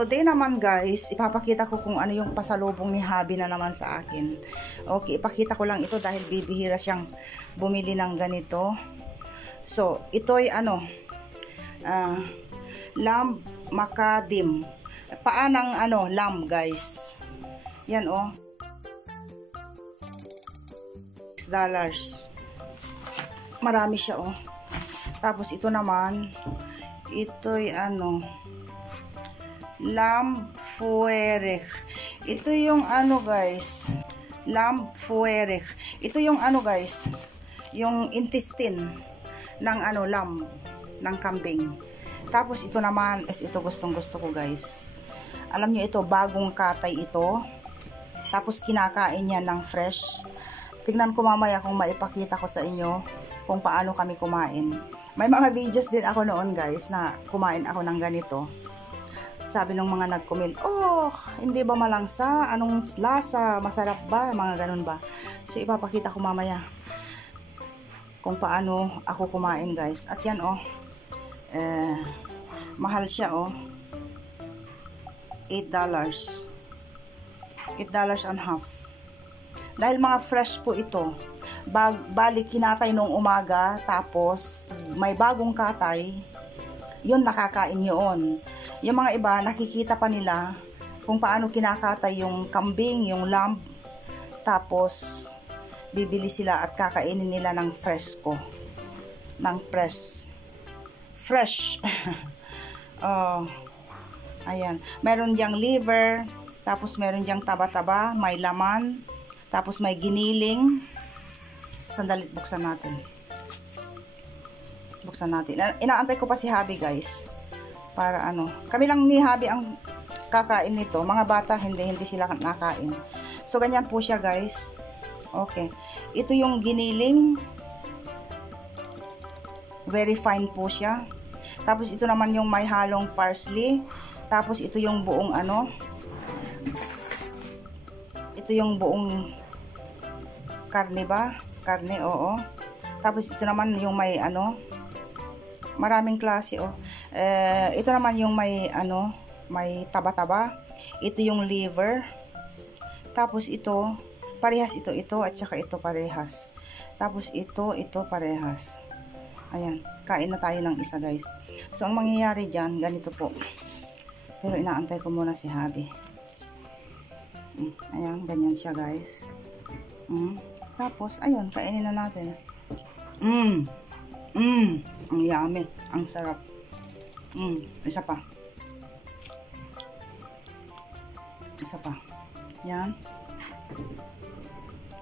today naman guys, ipapakita ko kung ano yung pasalubong ni Habi na naman sa akin. Okay, ipakita ko lang ito dahil bibihira siyang bumili ng ganito. So, ito'y ano, lamb macadam. Paa ng ano, lamb guys. Yan oh. $6. Marami siya oh. Tapos ito naman, ito'y ano, lamb fuerek. Ito yung ano guys, lamb fuerek. Ito yung ano guys, yung intestine ng ano, lamb, ng kambing. Tapos ito naman, ito gustong gusto ko guys. Alam nyo ito, bagong katay ito. Tapos kinakain niya ng fresh. Tignan ko mamaya kung maipakita ko sa inyo kung paano kami kumain. May mga videos din ako noon guys na kumain ako ng ganito. Sabi ng mga nag-comment, oh, hindi ba malangsa? Anong lasa? Masarap ba? Mga ganun ba? So ipapakita ko mamaya kung paano ako kumain guys. At yan oh, mahal siya oh, $8. $8.50. Dahil mga fresh po ito. Balik kinatay nung umaga, tapos may bagong katay, yun nakakain yun. Yung mga iba, nakikita pa nila kung paano kinakatay yung kambing, yung lamb, tapos bibili sila at kakainin nila ng fresco, ng fresh. Oh, ayan, meron diyang liver, tapos meron diyang taba-taba, may laman, tapos may giniling. Sandali, buksan natin. Inaantay ko pa si Habi guys, para ano, kami lang ni Habi ang kakain nito. Mga bata hindi sila nakain. So ganyan po siya guys. Okay, ito yung giniling, very fine po siya. Tapos ito naman yung may halong parsley. Tapos ito yung buong ano, ito yung buong karne ba? Karne, oo. Tapos ito naman yung may ano, maraming klase oh. Ito naman yung may ano, may taba-taba. Ito yung liver. Tapos ito, parehas ito at saka ito parehas. Tapos ito parehas. Ayan, kain na tayo ng isa guys. So ang mangyayari dyan, ganito po. Pero inaantay ko muna si Habi. Ayan, ganyan siya guys. Tapos, ayun, kainin na natin. Ang yummy. Ang sarap. Isa pa. Yan.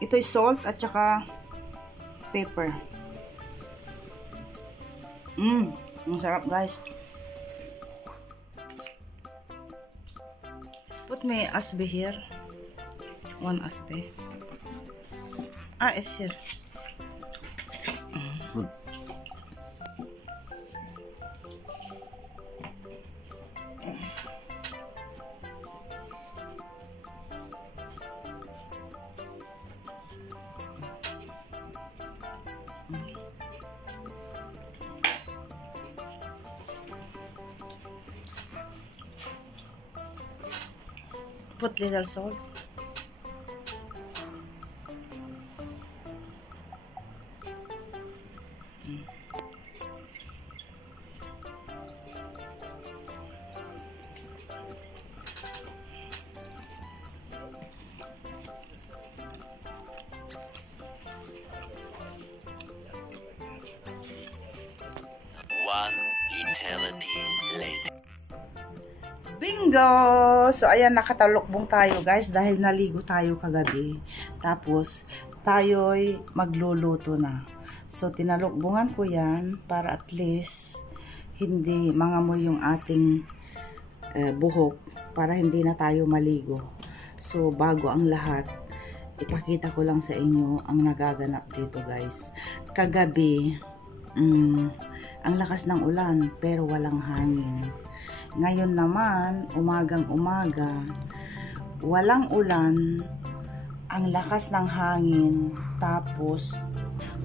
Ito'y salt at saka pepper. Ang sarap guys. Put me asbe here. One asbe. It's here. Put little salt. One eternity later. Bingo! So, ayan, nakatalokbong tayo, guys, dahil naligo tayo kagabi. Tapos, tayo'y magluluto na. So, tinalokbungan ko yan para at least hindi mangamoy yung ating buhok, para hindi na tayo maligo. So, bago ang lahat, ipakita ko lang sa inyo ang nagaganap dito, guys. Kagabi, ang lakas ng ulan, pero walang hangin. Ngayon naman, umagang-umaga, walang ulan, ang lakas ng hangin, tapos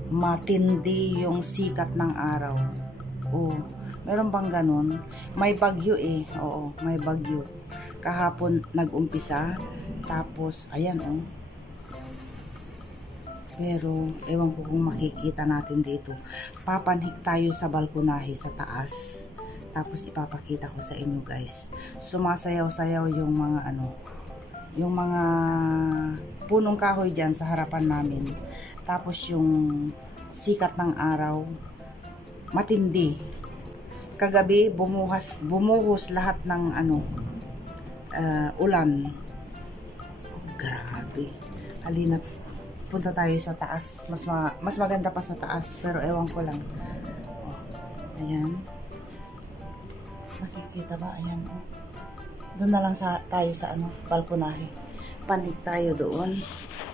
matindi yung sikat ng araw. Oh, meron bang ganun? May bagyo eh. Oo, may bagyo. kahapon nag-umpisa. Tapos, ayan oh. Pero, ewan ko kung makikita natin dito. Papanhik tayo sa balkonahe sa taas. Tapos, ipapakita ko sa inyo guys. Sumasayaw-sayaw yung mga ano, yung mga punong kahoy dyan sa harapan namin. Tapos, yung sikat ng araw, matindi. Kagabi, bumuhos lahat ng ano, ulan. Grabe. Halina, punta tayo sa taas. Mas maganda pa sa taas. Pero ewan ko lang. Oh, ayan. Nakikita ba? Ayan. Oh. Doon na lang tayo sa ano, balkonahe. Panik tayo doon.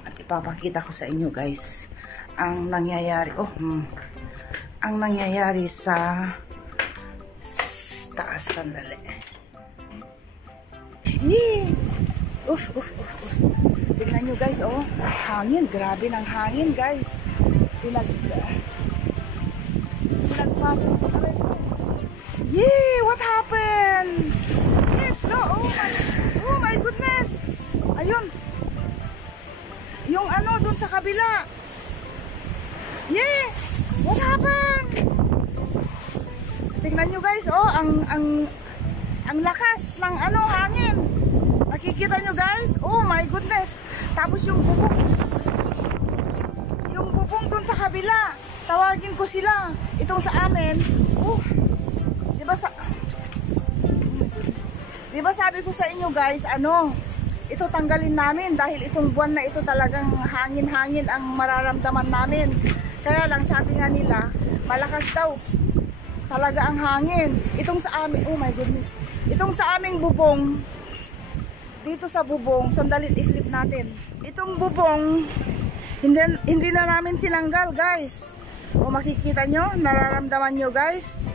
At ipapakita ko sa inyo guys. Ang nangyayari. Oh, ang nangyayari sa taas. Sandali. Yee! Uf. Tingnan nyo guys, oh. Hangin. Grabe ng hangin guys. Yee! What happened? No, oh my goodness. Ayun. Yung ano, dun sa kabila. Yee! What happened? Tingnan nyo guys, oh. Ang lakas ng ano, hangin. Nakikita nyo guys? Oh my goodness. Tapos yung bubong dun sa kabila. Tawagin ko sila. Itong sa amin. Diba sabi ko sa inyo guys, ano, ito tanggalin namin dahil itong buwan na ito talagang hangin-hangin ang mararamdaman namin. Kaya lang sabi nga nila, malakas daw talaga ang hangin. Itong sa amin, oh my goodness. Itong sa aming bubong, dito sa bubong, sandali i-flip natin. Itong bubong, hindi na namin tinanggal guys. O makikita nyo, nararamdaman nyo guys.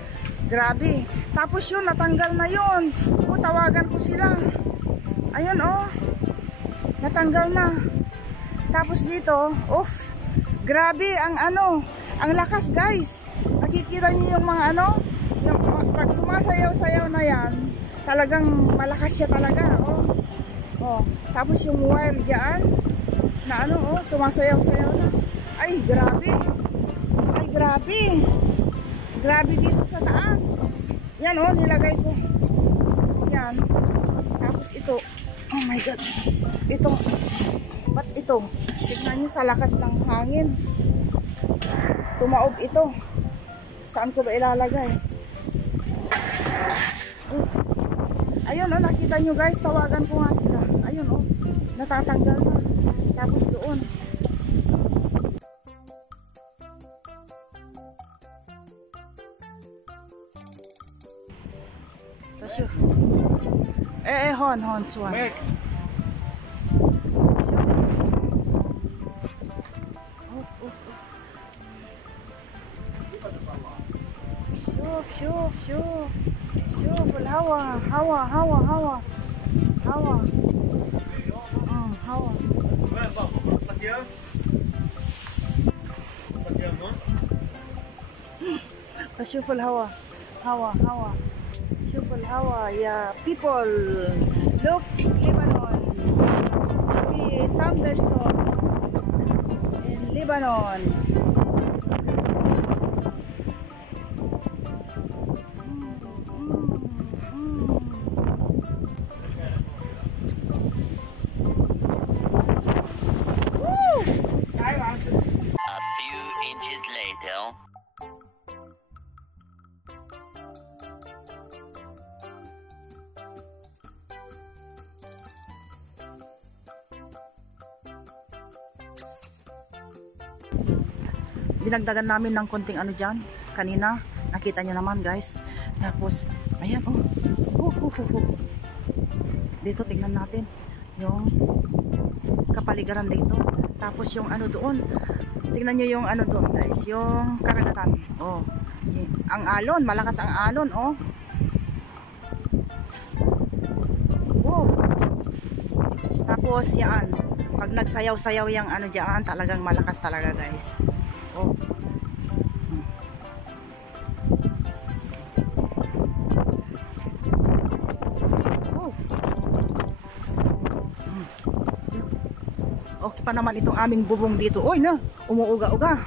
Grabe. Tapos yun, natanggal na yun. O, tawagan ko sila. Ayun oh. Natanggal na. Tapos dito, grabe ang ano, ang lakas guys. Nakikita nyo yung mga ano, yung, pag sumasayaw-sayaw na yan, talagang malakas siya talaga. Oh, tapos yung wire dyan, na ano, sumasayaw-sayaw na. Ay, grabe. Ay, grabe. Grabe dito sa taas. Yan nilagay ko. Yan. Tapos ito. Oh my God. Ito. Ba't ito? Tignan nyo sa lakas ng hangin. Tumaob ito. Saan ko ba ilalagay? Ayun nakita nyo guys. Tawagan ko nga sila. Ayun natatanggal na. Tapos doon. Tapos yun. Hon, Swan. شوف الهواء هوا هوا شوف الهواء هوا شوف الهواء يا people. Look, Lebanon. في thunderstorm in Lebanon. Dinagdagan namin ng konting ano dyan kanina, nakita nyo naman guys. Tapos ayan dito tingnan natin yung kapaligiran dito. Tapos yung ano doon, tingnan nyo yung ano doon guys, yung karagatan. Ang alon, malakas ang alon. Tapos yan, pag nagsayaw-sayaw yung ano dyan, talagang malakas talaga guys. pa naman itong aming bubong dito. Uy na, umuuga-uga.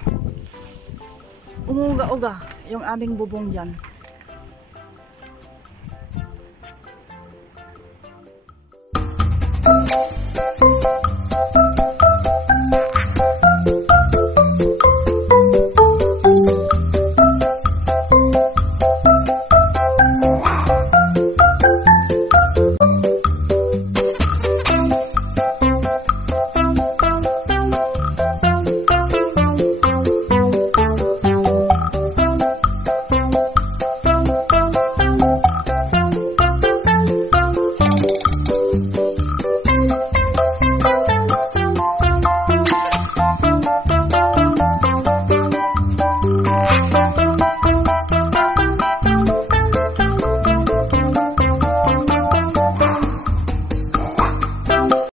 Umuuga-uga yung aming bubong dyan.